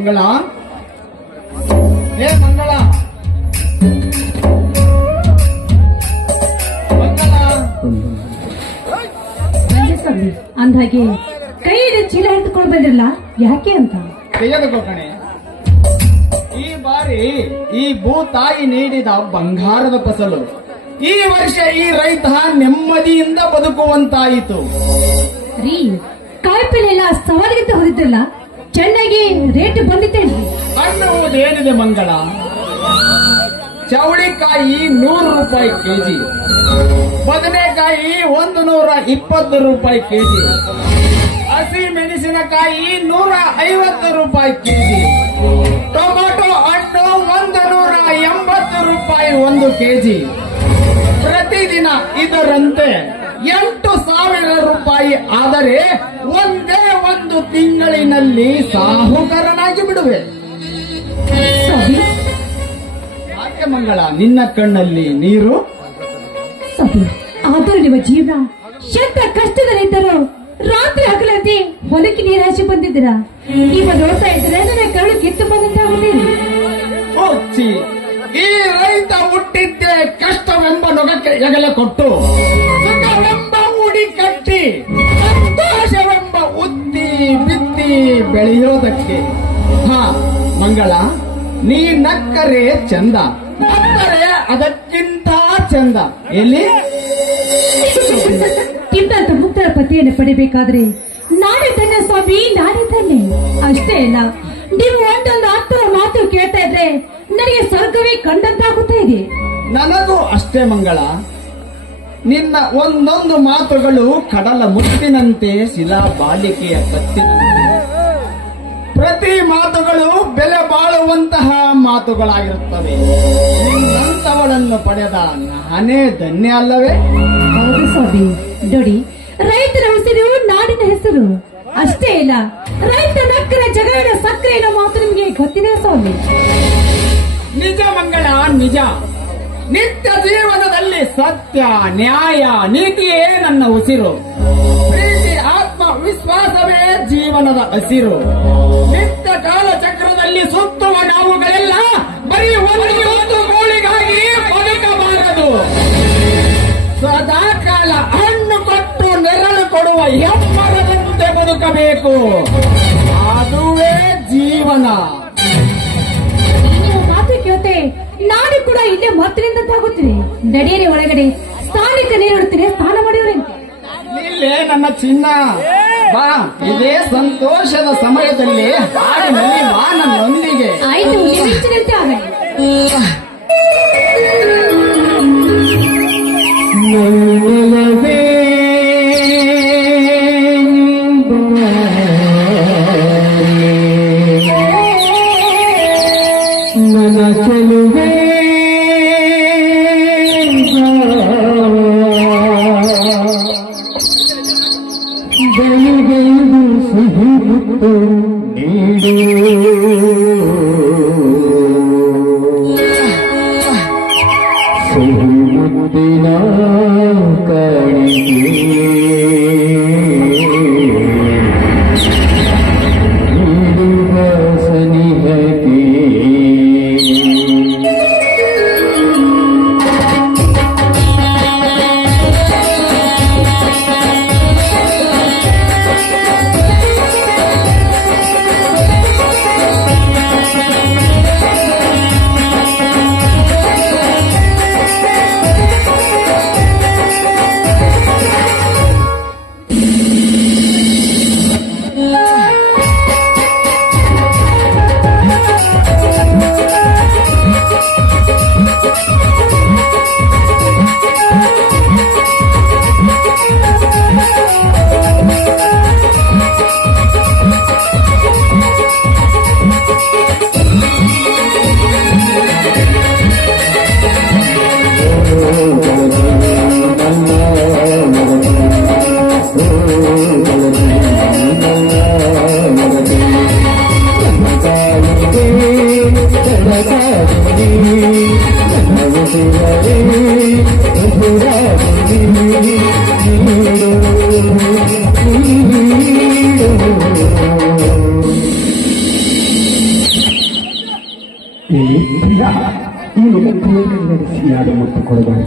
ಮಂಗಳ, ಹೇ ಮಂಗಳ, ಮಂಗಳ. ಅಂದಾಗೆ ಕೈಯಲ್ಲಿ ಚೀಲ ಹಿಡಿದುಕೊಂಡು ಬಂದಿರಲ್ಲ, ಯಾಕೆ ಅಂತ? ತೆಗೆದುಕೋ ಕಣೆ. ಈ ಬಾರಿ ಈ ಭೂತಾಯಿ ನೀಡಿದ ಬಂಗಾರದ ಫಸಲು. ಈ ವರ್ಷ ಈ ರೈತ ನೆಮ್ಮದಿಯಿಂದ ಬದುಕುವಂತಾಯಿತು. ರೀ, ಕಾಯಿಪಲ್ಲೆ ಎಲ್ಲ ಸವಾಲಿಗಿಂತ ಹೊದಿದ್ರಲ್ಲ, ಚೆನ್ನಾಗಿ ರೇಟ್ ಬಂದಿತ್ತೇನ್ರಿ? ಅನ್ನುವುದೇನಿದೆ ಮಂಗಳ? ಚೌಳಿಕಾಯಿ 100 ರೂಪಾಯಿ ಕೆಜಿ, ಬದನೆಕಾಯಿ 120 ರೂಪಾಯಿ ಕೆಜಿ, ಹಸಿ ಮೆಣಸಿನಕಾಯಿ 150 ರೂಪಾಯಿ ಕೆಜಿ, ಟೊಮಾಟೊ ಹಣ್ಣು 180 ರೂಪಾಯಿ 1 ಕೆಜಿ. ಪ್ರತಿದಿನ ಇದರಂತೆ 8,000 ರೂಪಾಯಿ. ಆದರೆ ಒಂದೇ ಒಂದು ತಿಂಗಳಿನಲ್ಲಿ ಸಾಹುಕಾರನಾಗಿ ಬಿಡುವೆ. ಯಾಕೆ ಮಂಗಳ, ನಿನ್ನ ಕಣ್ಣಲ್ಲಿ ನೀರು? ಆದರೂ ನಿಮ್ಮ ಜೀವನ ಎಂತ ಕಷ್ಟದಲ್ಲಿದ್ದರು ರಾತ್ರಿ ಹಗಲತಿ ಹೊಲಕ್ಕೆ ನೀರಾಶಿ ಬಂದಿದ್ದೀರಾ. ಈಗ ನೋಡ್ತಾ ಇದ್ರೆ ನನ್ನ ಕರುಳು ಕಿತ್ತು ಬಂದಂತಾಗುತ್ತೇನೆ. ಈ ರೈತ ಹುಟ್ಟಿದ್ದೆ ಕಷ್ಟವೆಂಬ ನೊಗಕ್ಕೆ ಹೆಗಲ ಕೊಟ್ಟು, ಸುಖವೆಂಬ ಉಡಿ ಕಟ್ಟಿ, ಸಂತೋಷವೆಂಬ ಉತ್ತಿ ಬಿತ್ತಿ ಬೆಳೆಯೋದಕ್ಕೆ. ಹಾ ಮಂಗಳ, ನೀ ನಕ್ಕರೆ ಚಂದ, ನಕ್ಕರೆ ಅದಕ್ಕಿಂತ ಚಂದ. ಎಲ್ಲಿ ಇಂಥ ಮುಕ್ತರ ಪತಿಯನ್ನು ಪಡಿಬೇಕಾದ್ರೆ ನಾನೇ ತಾನೆ ಸ್ವಾಮಿ, ನಾನೇ ತಾನೆ. ಅಷ್ಟೇ ಅಲ್ಲ, ನೀವು ಒಂದೊಂದು ಹತ್ತು ಮಾತು ಕೇಳ್ತಾ ಇದ್ರೆ ನನಗೆ ಸ್ವರ್ಗವೇ ಕಂಡಂತಾಗುತ್ತಾ ಇದೆ. ನನಗೂ ಅಷ್ಟೇ ಮಂಗಳ. ನಿನ್ನ ಒಂದೊಂದು ಮಾತುಗಳು ಕಡಲ ಮುತ್ತಿನಂತೆ, ಶಿಲಾ ಬಾಲಿಕೆಯ ಕತ್ತಿನಂತೆ. ಪ್ರತಿ ಮಾತುಗಳು ಬೆಲೆ ಬಾಳುವಂತಹ ಮಾತುಗಳಾಗಿರುತ್ತವೆ. ನಿನ್ನಂತವಳನ್ನು ಪಡೆದ ನಾನೇ ಧನ್ಯ ಅಲ್ಲವೇ? ಹೌದು ಸ್ವಾಮಿ. ನೋಡಿ, ರೈತರ ಉಸಿರು ನಾಡಿನ ಹೆಸರು. ಅಷ್ಟೇ ಇಲ್ಲ, ರೈತ ನಕ್ಕರೆ ಜಗವಿನ ಸಕ್ಕರೆ ಅನ್ನೋ ಮಾತು ನಿಮಗೆ ಗೊತ್ತಿದೆ ಸ್ವಾಮಿ. ನಿಜ ಮಂಗಳ, ನಿಜ. ನಿತ್ಯ ಜೀವನದಲ್ಲಿ ಸತ್ಯ, ನ್ಯಾಯ, ನೀತಿಯೇ ನನ್ನ ಉಸಿರು. ಪ್ರೀತಿ, ಆತ್ಮವಿಶ್ವಾಸವೇ ಜೀವನದ ಹಸಿರು. ನಿತ್ಯ ಕಾಲಚಕ್ರದಲ್ಲಿ ಸುತ್ತುವ ನಾವುಗಳೆಲ್ಲ ಬರೀ ಒಂದು ಗೋಳಿಗಾಗಿ ಬದುಕಬಾರದು. ಸದಾಕಾಲ ಹಣ್ಣು ಕೊಟ್ಟು ನೆರಳು ಕೊಡುವ ಎಮ್ಮರದಂತೆ ಬದುಕಬೇಕು. ಅದುವೇ ಜೀವನ. ನೀವು ಮಾತು ಕೇಳ್ತೆ, ನಾನು ಕೂಡ ಇಲ್ಲೇ ಮತ್ತರಿಂದಂತಾಗುತ್ತೀನಿ. ನಡೆಯರೆ ಒಳಗಡೆ ಸ್ಥಾನಿಕ ನೀರುಡ್ತೀನಿ, ಸ್ನಾನ ಮಾಡಿವ್ರಂತೆ. ಇಲ್ಲೇ ನನ್ನ ಚಿನ್ನ, ಬಾ. ಇದೇ ಸಂತೋಷದ ಸಮಯದಲ್ಲಿ ಹಾಡಿನಲ್ಲಿ ಬಾ ನನ್ನೊಂದಿಗೆ. ಆಯ್ತು, ನಿರೀಕ್ಷಣಂತೆ ಆಗಲಿ. ನನ್ನ ಚೆಲುವೆ ಬೆಳಿಗೆಂದು ಸಿಹಿ ಮುತ್ತು ನೀಡು, ಸಿಹಿ ಮುತ್ತಿನ ಕಾಣಿಕೆ ನೀಡುವ ಸನಿಹಕ್ಕೆ. ಯಾರು ಮುಟ್ಟು ಕೊಡಬಾರ್ದು.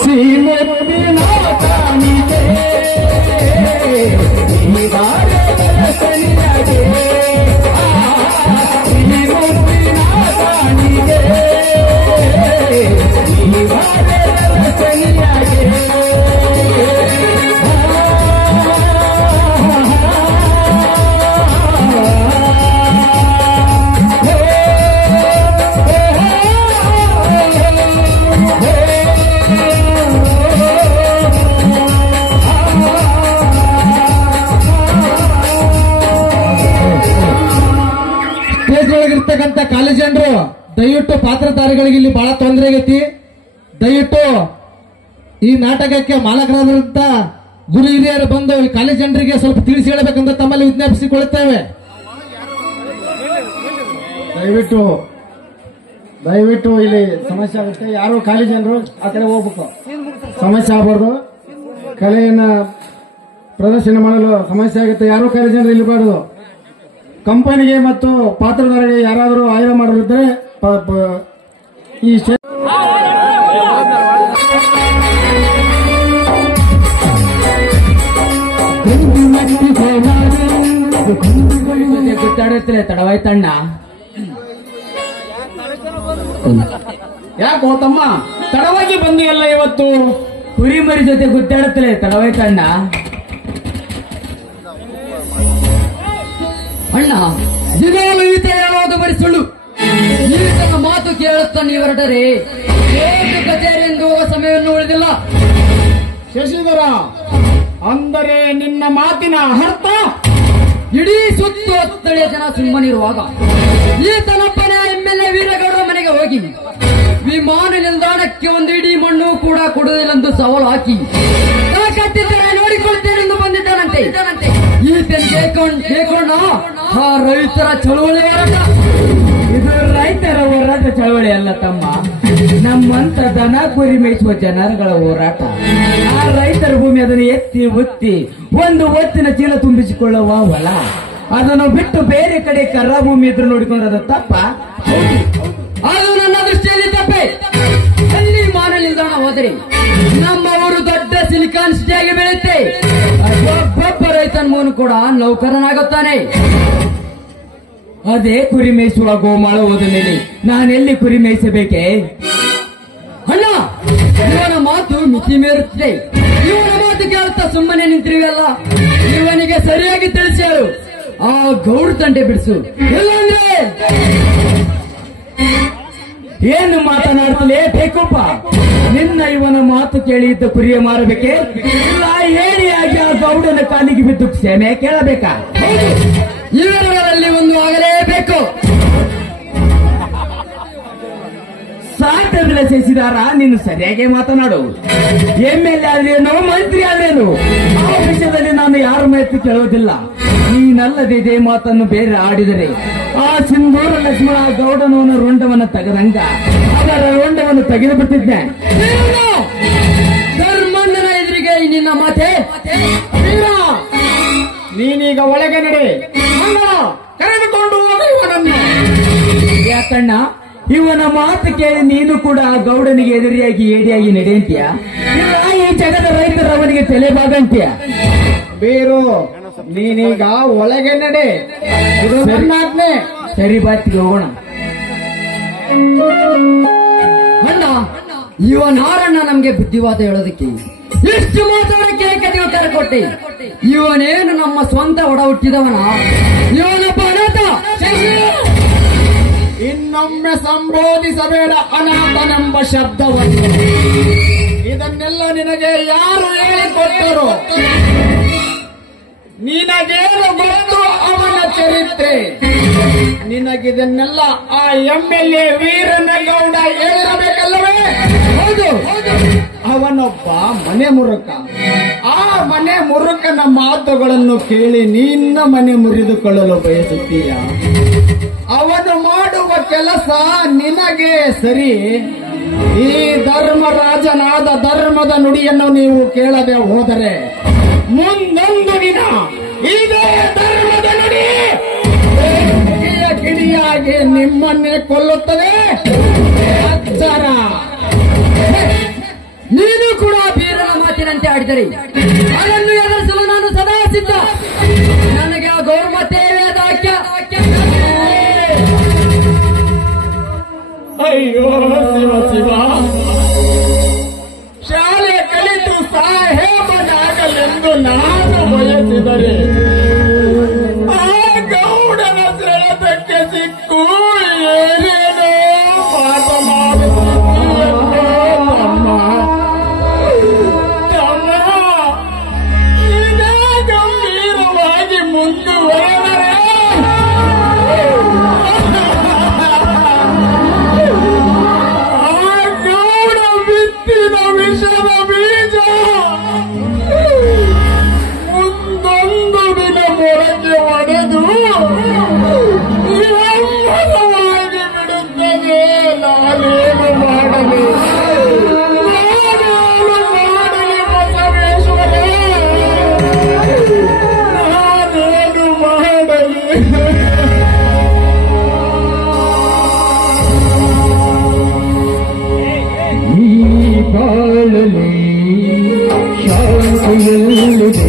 ಶ್ರೀಮತಿ ಜನರು ದಯವಿಟ್ಟು ಪಾತ್ರಧಾರಿಗಳಿಗೆ ಇಲ್ಲಿ ಬಹಳ ತೊಂದರೆ ಆಗೈತಿ. ದಯವಿಟ್ಟು ಈ ನಾಟಕಕ್ಕೆ ಮಾಲಕರಾದಂತ ಗುರು ಹಿರಿಯರು ಬಂದು ಈ ಕಾಲೇಜ್ ಜನರಿಗೆ ಸ್ವಲ್ಪ ತಿಳಿಸಿ ಹೇಳಬೇಕಂತ ತಮ್ಮಲ್ಲಿ ವಿಜ್ಞಾಪಿಸಿಕೊಳ್ಳುತ್ತೇವೆ. ದಯವಿಟ್ಟು ಇಲ್ಲಿ ಸಮಸ್ಯೆ ಆಗುತ್ತೆ. ಯಾರು ಖಾಲಿ ಜನರು ಆ ಕಡೆ ಹೋಗ್ಬೇಕು, ಸಮಸ್ಯೆ ಆಗಬಾರ್ದು. ಕಲೆಯನ್ನ ಪ್ರದರ್ಶನ ಮಾಡಲು ಸಮಸ್ಯೆ ಆಗುತ್ತೆ. ಯಾರು ಖಾಲಿ ಜನರು ಇಲ್ಲಿ ಬಾರದು. ಕಂಪನಿಗೆ ಮತ್ತು ಪಾತ್ರಧಾರಿಗೆ ಯಾರಾದರೂ ಆಯ್ಕೆ ಮಾಡಲಿದ್ದರೆ ಈ ಗುತ್ತಾಡುತ್ತಲೇ ತಡವಾಯ್ತಣ್ಣ. ಯಾಕೋ ತಮ್ಮ ತಡವಾಗಿ ಬಂದಿಯಲ್ಲ ಇವತ್ತು? ಕುರಿಮರಿ ಜೊತೆ ಗುತ್ತಾಡುತ್ತಲೇ ತಡವಾಯ್ತಣ್ಣ. ಅಣ್ಣ, ದಿನಾಲು ಈತ ಹೇಳೋದು ಬರೀ ಸುಳ್ಳು. ಈತನ ಮಾತು ಕೇಳುತ್ತಾ ನೀವು ಹೊರಟರೆ ಕೋರ್ಟ್ ಕಚೇರಿಯಿಂದ ಹೋಗುವ ಸಮಯವನ್ನು ಉಳಿದಿಲ್ಲ. ಶಶಿಧರ, ಅಂದರೆ ನಿನ್ನ ಮಾತಿನ ಅರ್ಥ? ಇಡೀ ಸುತ್ತು ಹತ್ತಳೆಯ ಜನ ಸುಮ್ಮನಿರುವಾಗ ಈತನೊಬ್ಬನ MLA ವೀರಗೌಡರ ಮನೆಗೆ ಹೋಗಿ ವಿಮಾನ ನಿಲ್ದಾಣಕ್ಕೆ ಒಂದು ಇಡೀ ಮಣ್ಣು ಕೂಡ ಕೊಡುವುದಿല്ലെಂದು ಸವಾಲು ಹಾಕಿ ಕತ್ತಿದ್ದರೆ ನೋಡಿಕೊಳ್ತೇನೆಂದು ಬಂದಿದ್ದಾನಂತೆ. ಈತನಿಗೆ ಕೇಳ್ಕೊಂಡ ಆ ರೈತರ ಚಳುವಳಿ ಹೋರಾಟ. ಇದು ರೈತರ ಹೋರಾಟ ಚಳವಳಿ ಅಲ್ಲ ತಮ್ಮ, ನಮ್ಮಂತ ದನ ಕುರಿ ಮೇಯಿಸುವ ಜನರುಗಳ ಹೋರಾಟ. ಆ ರೈತರ ಭೂಮಿ ಅದನ್ನು ಎತ್ತಿ ಒತ್ತಿ ಒಂದು ಒತ್ತಿನ ಚೀಲ ತುಂಬಿಸಿಕೊಳ್ಳುವ ಹೊಲ. ಅದನ್ನು ಬಿಟ್ಟು ಬೇರೆ ಕಡೆ ಕರ್ರ ಭೂಮಿ ಇದ್ರು ನೋಡಿಕೊಂಡ್ರದ ತಪ್ಪ? ಅದು ನನ್ನ ದೃಷ್ಟಿಯಲ್ಲಿ ತಪ್ಪೆ. ಅಲ್ಲಿ ವಿಮಾನ ನಿಲ್ದಾಣ ಹೋದರೆ ನಮ್ಮ ಊರು ದೊಡ್ಡ ಸಿಲಿಕಾನ್ ಸಿಟಿಯಾಗಿ ಬೆಳೆಯುತ್ತೆ. ಒಬ್ಬೊಬ್ಬ ರೈತನ ಮೋನು ಕೂಡ ನೌಕರನಾಗುತ್ತಾನೆ. ಅದೇ ಕುರಿ ಮೇಯಿಸುವ ಗೋಮಾಳ ಹೋದ ಮೇಲೆ ನಾನೆಲ್ಲಿ ಕುರಿ ಮೇಯಿಸಬೇಕೆ? ಅಣ್ಣ, ಇವನ ಮಾತು ಮಿತಿ ಮೀರುತ್ತದೆ. ಇವನ ಮಾತು ಕೇಳುತ್ತಾ ಸುಮ್ಮನೆ ನಿಂತಿರುವಲ್ಲ. ಇವನಿಗೆ ಸರಿಯಾಗಿ ತಿಳಿಸಿ ಹೇಳು. ಆ ಗೌಡ ತಂಟೆ ಬಿಡಿಸು, ಇಲ್ಲಾಂದ್ರೆ ಏನು ಮಾತನಾಡ್ತಲೇ ಬೇಕಪ್ಪ? ನಿನ್ನ ಇವನ ಮಾತು ಕೇಳಿ ಇದ್ದ ಕುರಿಯ ಮಾರಬೇಕೆ? ಇಲ್ಲ ಏಣಿಯಾಗಿ ಆ ಗೌಡನ ಕಾಲಿಗೆ ಬಿದ್ದು ಕ್ಷಮೆ ಕೇಳಬೇಕಾ? ಇವೆರಡರಲ್ಲಿ ಒಂದು ಆಗಲೇಬೇಕು. ಸಾಕಲ್ಲ ಶಶಿಧಾರ, ನೀನು ಸರಿಯಾಗಿ ಮಾತನಾಡು. MLA ಆದ್ರೇನು, ಮಂತ್ರಿ ಆದ್ರೇನು, ಆ ವಿಷಯದಲ್ಲಿ ನಾನು ಯಾರ ಮಾತು ಕೇಳೋದಿಲ್ಲ. ನೀನಲ್ಲದೆ ಇದೇ ಮಾತನ್ನು ಬೇರೆ ಆಡಿದರೆ ಆ ಸಿಂಧೂರ ಲಕ್ಷ್ಮಣ ಗೌಡನವನ ರುಂಡವನ್ನು ತೆಗೆದಂಗ ಅದರ ರುಂಡವನ್ನು ತೆಗೆದು ಬಿಟ್ಟಿದ್ದೆ. ಧರ್ಮಣ್ಣನ ಎದುರಿಗೆ ನಿನ್ನ ಮಾತೆ. ನೀನೀಗ ಒಳಗೆ ನಡೆ. ಕರೆದುಕೊಂಡು ಹೋಗ ಇವನನ್ನು. ಯಾಕಣ್ಣ, ಇವನ ಮಾತು ಕೇಳಿ ನೀನು ಕೂಡ ಗೌಡನಿಗೆ ಎದುರಿಯಾಗಿ ಏಡಿಯಾಗಿ ನಡೆಯಂತೀಯ? ಇಲ್ಲ ಈ ಜಗದ ರೈತರ ಅವನಿಗೆ ತಲೆಬಾಗಂತೀಯ? ಬೇರು, ನೀನೀಗ ಒಳಗೆ ನಡೆ. ಇದು ನನ್ನ ಆಜ್ಞೆ. ಸರಿ, ಬಾತಿಗೆ ಹೋಗೋಣ. ಅಣ್ಣ, ಇವ ನಾರಣ್ಣ ನಮ್ಗೆ ಬುದ್ಧಿವಾದ ಹೇಳೋದಕ್ಕೆ ಎಷ್ಟು ಮಾತಾಡಕ್ಕೆ ಏಕೆ ನೀವು ಕರೆ ಕೊಟ್ಟಿ? ಇವನೇನು ನಮ್ಮ ಸ್ವಂತ ಒಡ ಹುಟ್ಟಿದವನ? ಇವನೊಬ್ಬ ಅನಾಥ. ಇನ್ನೊಮ್ಮೆ ಸಂಬೋಧಿಸಬೇಡ ಅನಾಥನೆಂಬ ಶಬ್ದವನ್ನು. ಇದನ್ನೆಲ್ಲ ನಿನಗೆ ಯಾರು ಹೇಳಿಕೊಟ್ಟರು? ನಿನಗೇನು ಗೊತ್ತು ಅವನ ಚರಿತ್ರೆ? ನಿನಗಿದನ್ನೆಲ್ಲ ಆ MLA ವೀರನಗೌಡ ಹೇಳಬೇಕಲ್ಲವೇ? ಹೌದು, ಅವನೊಬ್ಬ ಮನೆ ಮುರುಕ. ಆ ಮನೆ ಮುರುಕನ ಮಾತುಗಳನ್ನು ಕೇಳಿ ನಿನ್ನ ಮನೆ ಮುರಿದುಕೊಳ್ಳಲು ಬಯಸುತ್ತೀಯ? ಅವನು ಮಾಡುವ ಕೆಲಸ ನಿನಗೆ ಸರಿ? ಈ ಧರ್ಮರಾಜನಾದ ಧರ್ಮದ ನುಡಿಯನ್ನು ನೀವು ಕೇಳದೆ ಹೋದರೆ ಮುಂದೊಂದು ದಿನ ಇದೇ ಧರ್ಮದ ನುಡಿ ಕಿಡಿಯಾಗಿ ನಿಮ್ಮನ್ನೇ ಕೊಲ್ಲುತ್ತದೆ. ಎಚ್ಚರ. ನೀನು ಕೂಡ ಬೀರನ ಮಾತಿನಂತೆ ಆಡಿದರೆ ಅದನ್ನು ಎದುರಿಸಲು ನಾನು ಸದಾ ಸಿದ್ಧ. ನನಗೆ ಆ ಗೌರವತೆ ವೇದಾಖ್ಯ. ಅಯ್ಯೋ ಶಿವ ಶಿವ, ಶಾಲೆ ಕಲಿತು ಸಾಹೇಬನಾಗಲೆಂದು ನಾನು ಬಯಸಿದರೆ ಆ ಗೌಡನ ಸೆಳೆತಕ್ಕೆ ಸಿಕ್ಕು ಏನೇನೋ ಮಾತನಾಡುತ್ತಿದ್ದೀಯಲ್ಲೋ ತಮ್ಮ. ಇದೇ ಗಂಭೀರವಾಗಿ ಮುಂದುವರೆದರೆ ಹೃದಯಕ್ಕೆ ಒಡೆದು ನಿರ್ಮಲವಾಗಿ ಬಿಡುತ್ತದೆ. ನಾನೇನು ಮಾಡಲಿ ಬಸವೇಶ್ವರ, ನಾನೇನು ಮಾಡಲಿ? ಈ ಬಾಳಲಿ ಶಾಂತಿಯಲ್ಲಿದೆ